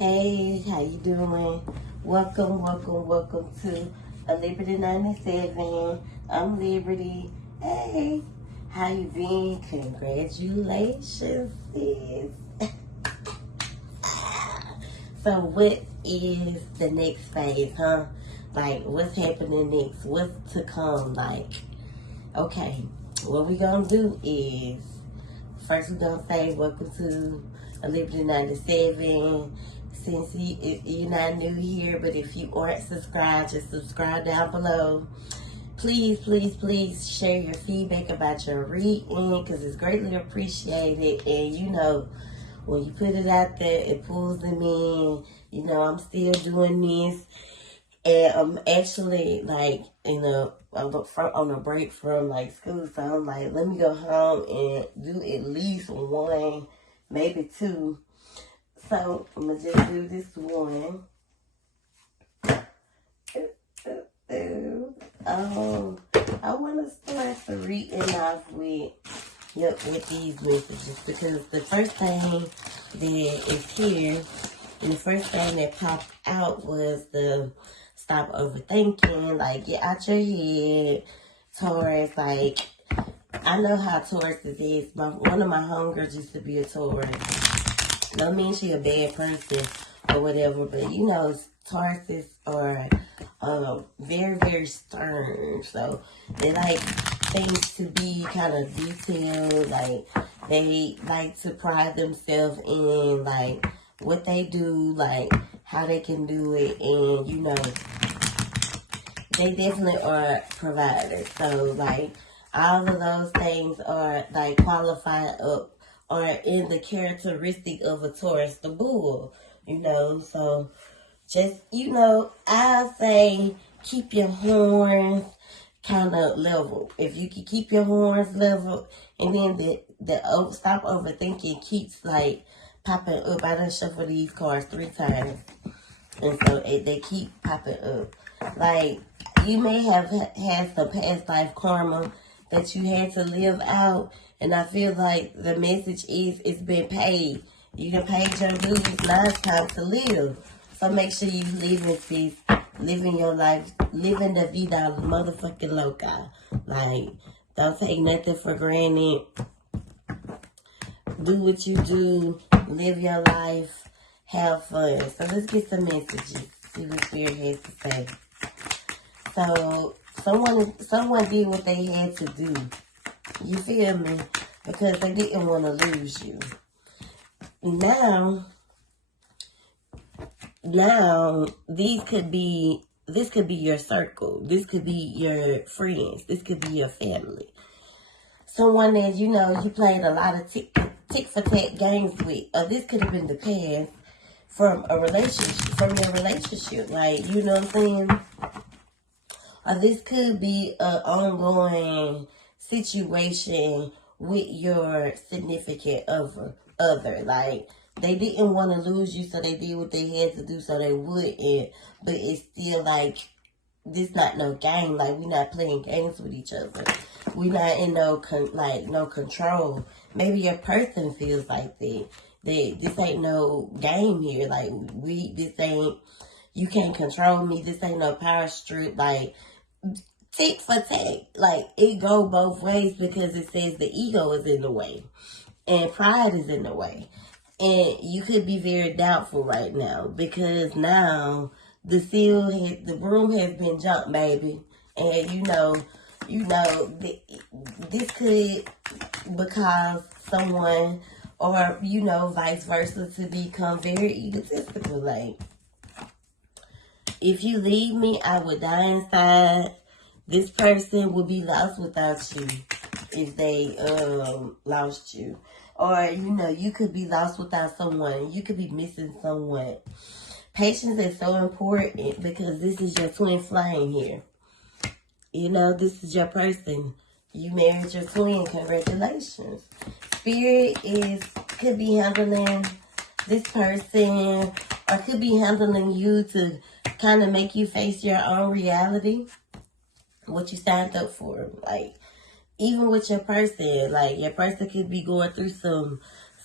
Hey, how you doing? Welcome to a Liberty 97. I'm Liberty. Hey, how you been? Congratulations, sis. So what is the next phase, huh? Like, what's happening next? What's to come? Like, okay, what we gonna do is, first we're gonna say welcome to a Liberty 97. Since you're not new here, but if you aren't subscribed, just subscribe down below. Please share your feedback about your reading, because it's greatly appreciated. And you know, when you put it out there, it pulls them in. You know, I'm still doing this, and I'm actually like, on a break from like school, so I'm like, let me go home and do at least one, maybe two. So I'm gonna just do this one. I want to start the reading off with these messages, because the first thing that is here and the first thing that popped out was the stop overthinking. Like, get out your head, Taurus. Like, I know how Taurus is. One of my homegirls used to be a Taurus. Don't mean she a bad person or whatever, but you know, Tauruses are very stern. So they like things to be kind of detailed. Like, they like to pride themselves in like what they do, like how they can do it, and you know, they definitely are providers. So like, all of those things are like qualified up or in the characteristic of a Taurus, the bull, you know. So just, you know, I say keep your horns kind of level. If you can keep your horns level, and then the stop overthinking keeps like popping up. I done shuffle these cards 3 times, and so they keep popping up. Like, you may have had some past life karma that you had to live out, and I feel like the message is it's been paid. You done paid your dues. Now it's time to live. So make sure you living your life, living the vida motherfucking loca. Like, don't take nothing for granted. Do what you do. Live your life. Have fun. So let's get some messages. See what Spirit has to say. So someone did what they had to do. You feel me? Because they didn't want to lose you. Now, this could be your circle. This could be your friends. This could be your family. Someone that, you know, you played a lot of tick-for-tat games with. Or this could have been the past from your relationship. Like, you know what I'm saying? Or this could be an ongoing situation with your significant other. Like, they didn't want to lose you, so they did what they had to do so they wouldn't. But it's still like, this not no game. Like, we're not playing games with each other. We're not in no control. Maybe your person feels like that. This ain't no game here. Like, you can't control me. This ain't no power strip. Like, tick for tack. Like, it go both ways, because it says the ego is in the way and pride is in the way. And you could be very doubtful right now, because now the broom has been jumped, baby. And you know, this could because someone, or you know, vice versa, to become very egotistical. Like, if you leave me, I would die inside. This person will be lost without you if they lost you. Or, you know, you could be lost without someone. You could be missing someone. Patience is so important, because this is your twin flame here. You know, this is your person. You married your twin. Congratulations. Spirit could be handling this person, or could be handling you to kind of make you face your own reality. What you signed up for. Like, even with your person, like, your person could be going through some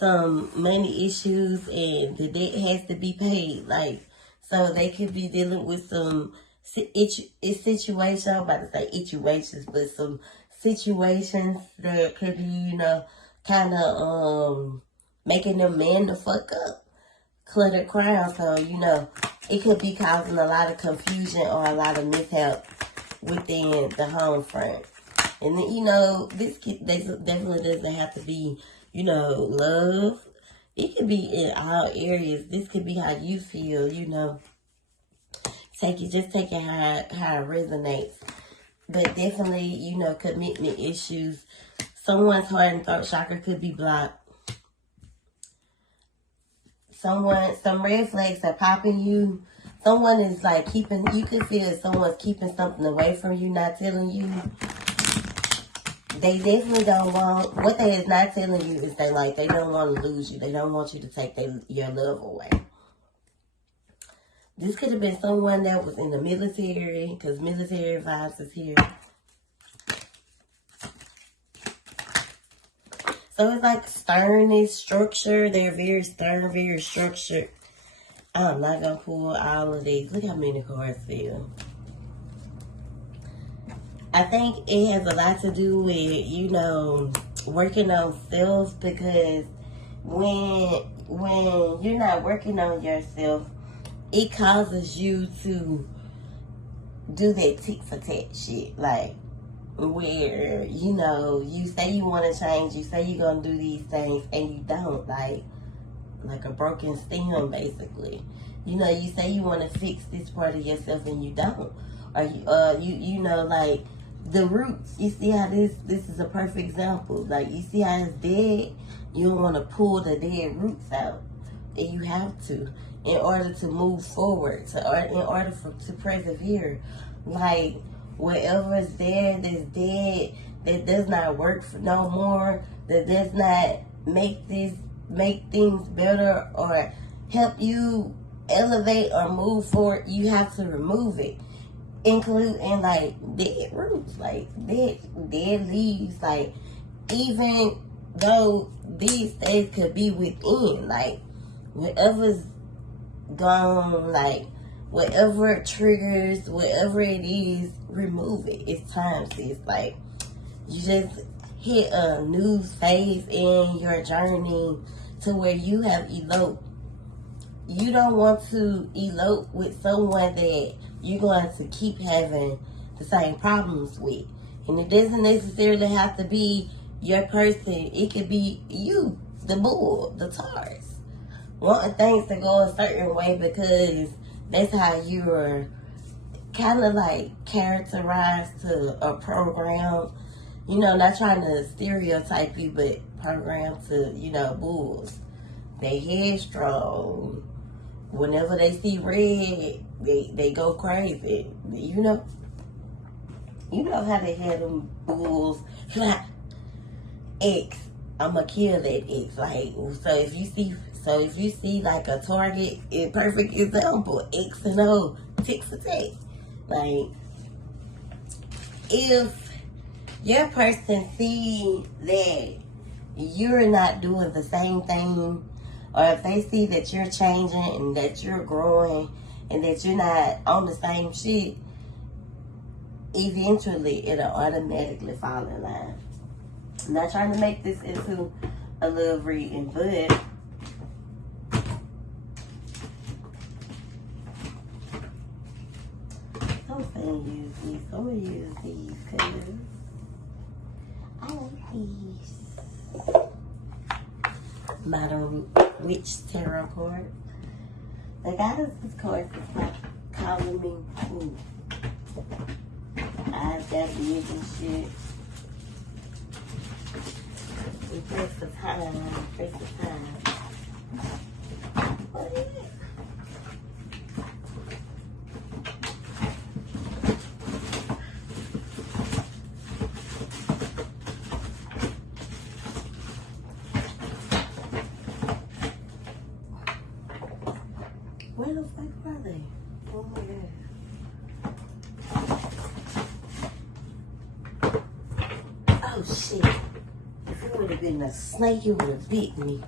some money issues and the debt has to be paid. Like, so they could be dealing with some situations, I'm about to say situations, but some situations that could be, you know, kind of making them man the fuck up, cluttered crown. So, you know, it could be causing a lot of confusion or a lot of mishap within the home front. And then, you know, this definitely doesn't have to be, you know, love. It could be in all areas. This could be how you feel, you know. Take it how it resonates. But definitely, you know, commitment issues. Someone's heart and throat chakra could be blocked. Some red flags are popping you. Someone is like you can feel someone's keeping something away from you, not telling you. They definitely don't want, what they is not telling you is they don't want to lose you. They don't want you to take your love away. This could have been someone that was in the military, because military vibes is here. So it's like sternness, structure. They're very stern, very structured. I'm not going to pull all of these. Look how many cards feel. I think it has a lot to do with, you know, working on self, because when you're not working on yourself, it causes you to do that tick for tat shit. Like, where, you know, you say you want to change, you say you're going to do these things, and you don't. Like a broken stem, basically. You know, you say you want to fix this part of yourself, and you don't. Or you know, like, the roots. You see how this is a perfect example. Like, you see how it's dead? You don't want to pull the dead roots out. And you have to, in order to move forward, in order to persevere. Like, whatever is there that's dead, that does not work for no more, that does not make things better or help you elevate or move forward, you have to remove it. Including like dead roots, like dead leaves, like even though these things could be within, like whatever's gone, like whatever triggers, whatever it is, remove it. It's time, sis. Like, you just hit a new phase in your journey to where you have eloped. You don't want to elope with someone that you're going to keep having the same problems with. And it doesn't necessarily have to be your person. It could be you, the bull, the Taurus, wanting things to go a certain way because that's how you're kind of like characterized to a program. You know, not trying to stereotype you, but programmed to, you know, bulls. They headstrong. Whenever they see red, they go crazy. You know how they had them bulls. X, I'ma kill that X. Like, so if you see like a target, a perfect example, X and O, tick for tat. Like, if your person see that you're not doing the same thing, or if they see that you're changing and that you're growing and that you're not on the same shit, eventually it'll automatically fall in line. I'm not trying to make this into a love reading, but I'm gonna use these. I'm gonna use these because I like these. Modern Witch Tarot card. The guidance card is like calling me. Ooh. Eyes got big and shit. We press the time. Press the time. What is it? Where the fuck are they? Oh my god. Oh shit. If it would have been a snake, it would have bit me.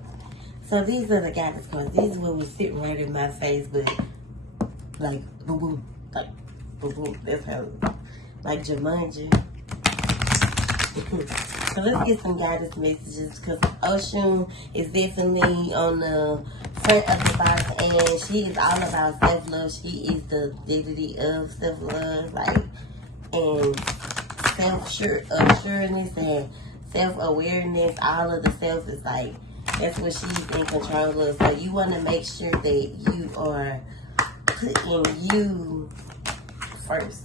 So these are the guidance cards. These are what was sitting right in my face, but like boom boom, like boom boom. That's how, like Jumanji. So let's get some guidance messages, because Oshun is definitely on the front of the box, and she is all about self-love. She is the dignity of self-love, like, and self-assuredness and self-awareness. All of the self is like, that's what she's in control of. So you want to make sure that you are putting you first,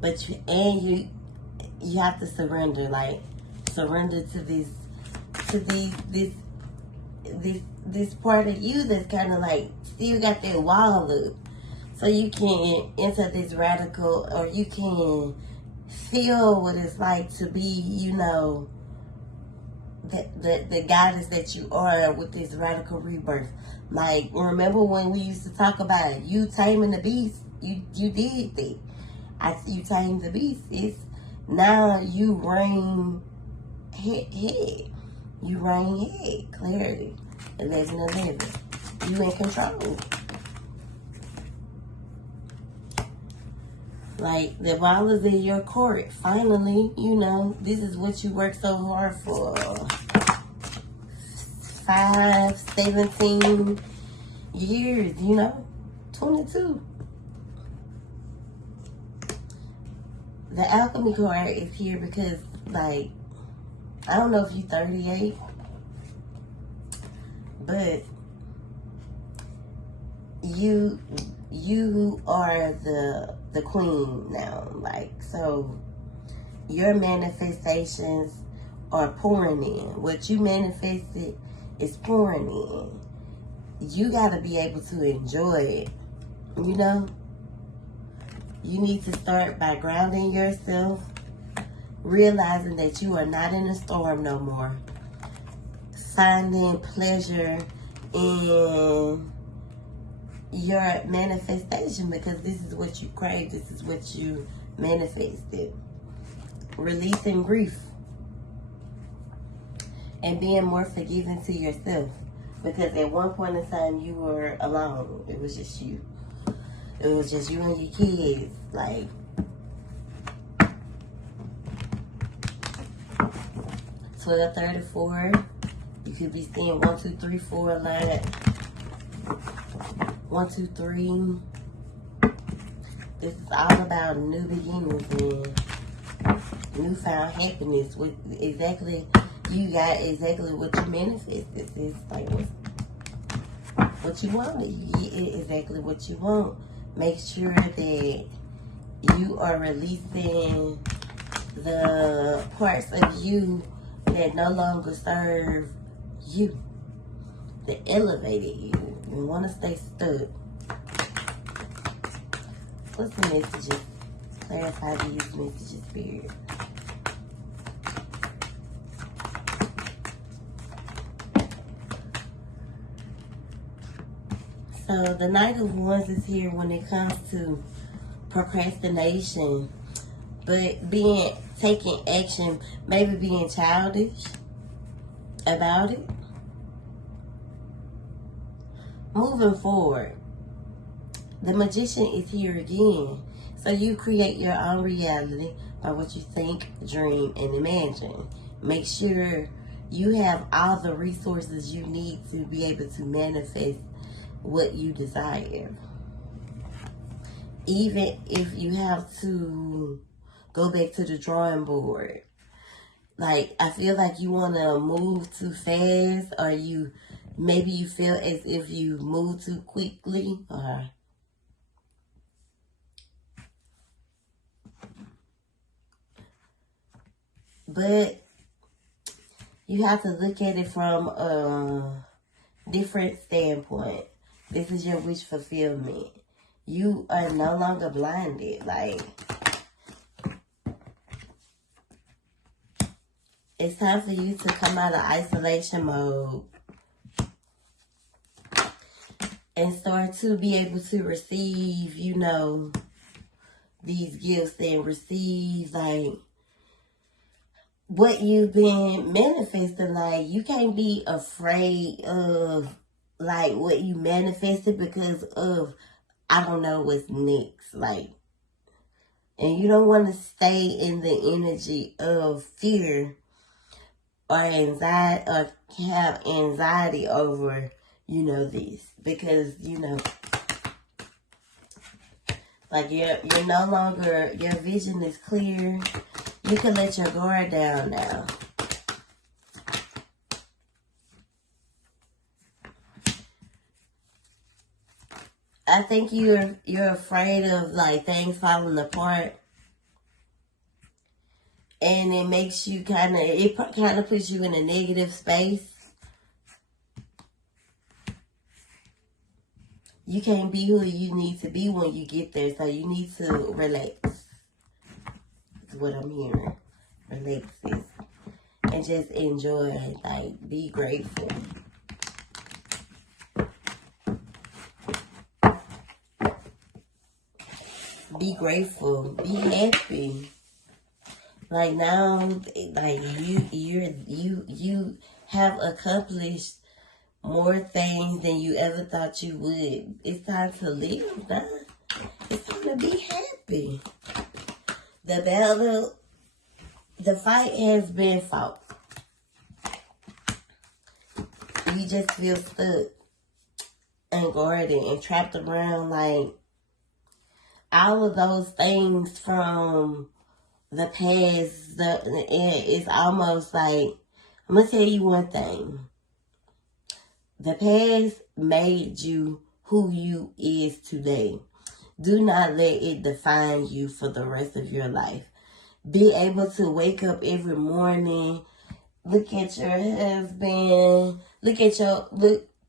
but you have to surrender, like surrender to this part of you that's kind of like still got that wall up, so you can enter this radical, or you can feel what it's like to be, you know, the goddess that you are with this radical rebirth. Like, remember when we used to talk about you taming the beast? You did that. You tamed the beast. It's now you reign head. You reign head. Clarity. 11:11. You in control. Like, the ball is in your court. Finally, you know, this is what you worked so hard for. 17 years, you know, 22. The alchemy card is here because, like, I don't know if you're 38, but you are the queen now. Like, so your manifestations are pouring in. What you manifested is pouring in. You got to be able to enjoy it, you know? You need to start by grounding yourself, realizing that you are not in a storm no more, finding pleasure in your manifestation, because this is what you crave, this is what you manifested. Releasing grief and being more forgiving to yourself, because at one point in time you were alone. It was just you. It was just you and your kids. Like, $12, 34. You could be seeing 1, 2, 3, 4 line. 1, 2, 3. This is all about new beginnings and newfound happiness. With exactly, you got exactly what you manifested. It's like what you want. You get exactly what you want. Make sure that you are releasing the parts of you that no longer serve you, that elevated you. You want to stay stuck. What's the messages? Clarify these messages, Spirit. So the Knight of Wands is here when it comes to procrastination, but taking action, maybe being childish about it. Moving forward, the Magician is here again. So you create your own reality by what you think, dream, and imagine. Make sure you have all the resources you need to be able to manifest what you desire. Even if you have to go back to the drawing board. Like, I feel like you want to move too fast, or maybe you feel as if you move too quickly, but you have to look at it from a different standpoint. This is your wish fulfillment. You are no longer blinded. Like, it's time for you to come out of isolation mode and start to be able to receive, you know, these gifts, and receive, like, what you've been manifesting. Like, you can't be afraid of, like, what you manifested because of, I don't know what's next. Like, and you don't want to stay in the energy of fear or anxiety, or have anxiety over, this. Because, like, you're no longer, your vision is clear. You can let your guard down now. I think you're afraid of, like, things falling apart. And it makes you it kind of puts you in a negative space. You can't be who you need to be when you get there. So you need to relax. That's what I'm hearing. Relax this. And just enjoy. Like, be grateful. Be grateful. Be happy. Like, now, like, you have accomplished more things than you ever thought you would. It's time to live now. It's time to be happy. The fight has been fought. You just feel stuck and guarded and trapped around, like, all of those things from the past. It's almost like, I'm going to tell you one thing. The past made you who you is today. Do not let it define you for the rest of your life. Be able to wake up every morning, look at your husband,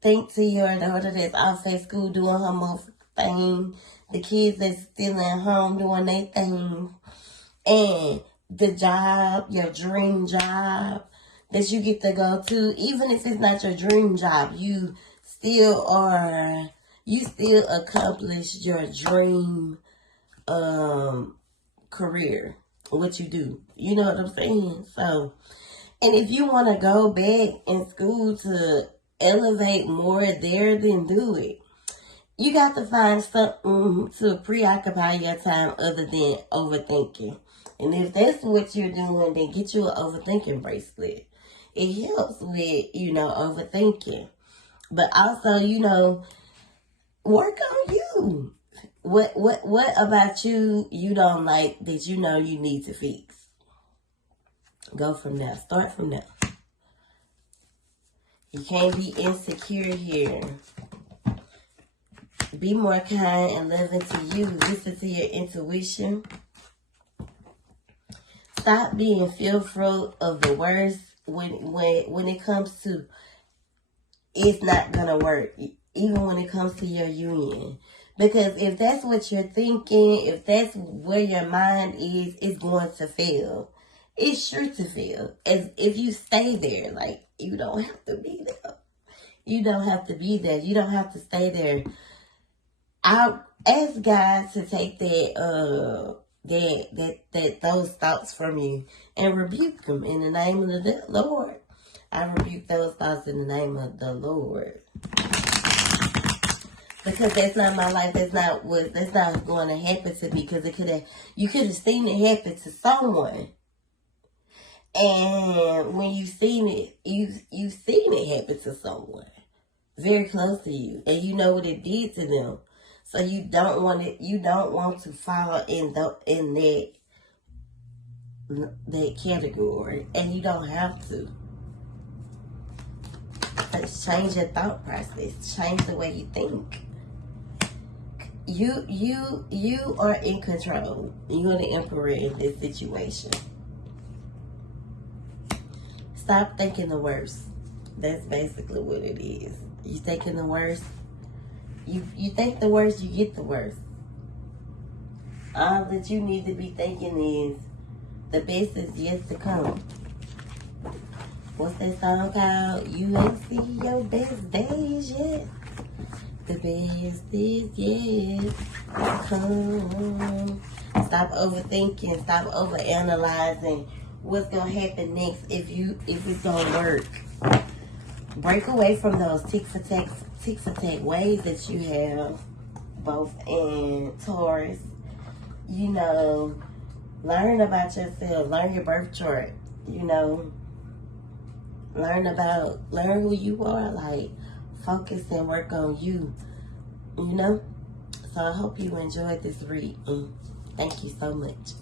think to your daughter that's off at school doing her most thing, the kids that's still at home doing their thing, and the job, your dream job that you get to go to. Even if it's not your dream job, you still accomplished your dream career, what you do. You know what I'm saying? So, and if you want to go back in school to elevate more there, then do it. You got to find something to preoccupy your time other than overthinking. And if that's what you're doing, then get you an overthinking bracelet. It helps with, overthinking. But also, work on you. What about you don't like that you need to fix? Go from there. Start from there. You can't be insecure here. Be more kind and loving to you. Listen to your intuition. Stop being fearful of the worst when it comes to it's not gonna work. Even when it comes to your union. Because if that's what you're thinking, if that's where your mind is, it's going to fail. It's sure to fail. As if you stay there, like, you don't have to be there. You don't have to be there. You don't have to stay there. I ask God to take those thoughts from you and rebuke them in the name of the Lord. I rebuke those thoughts in the name of the Lord. Because that's not my life. That's not going to happen to me. Because you could have seen it happen to someone. And when you've seen it happen to someone very close to you, and you know what it did to them. So you don't want to fall in that category, and you don't have to. Let's change your thought process. Change the way you think. You are in control. You're the emperor in this situation. Stop thinking the worst. That's basically what it is. You thinking the worst. You think the worst, you get the worst. All that you need to be thinking is the best is yet to come. What's that song called? You ain't seen your best days yet. The best is yet to come. Stop overthinking. Stop overanalyzing what's gonna happen next if it's gonna work. Break away from those tick for tack ways that you have both in Taurus. You know, learn about yourself, learn your birth chart, you know, learn who you are, like focus and work on you, you know. So I hope you enjoyed this reading. Thank you so much.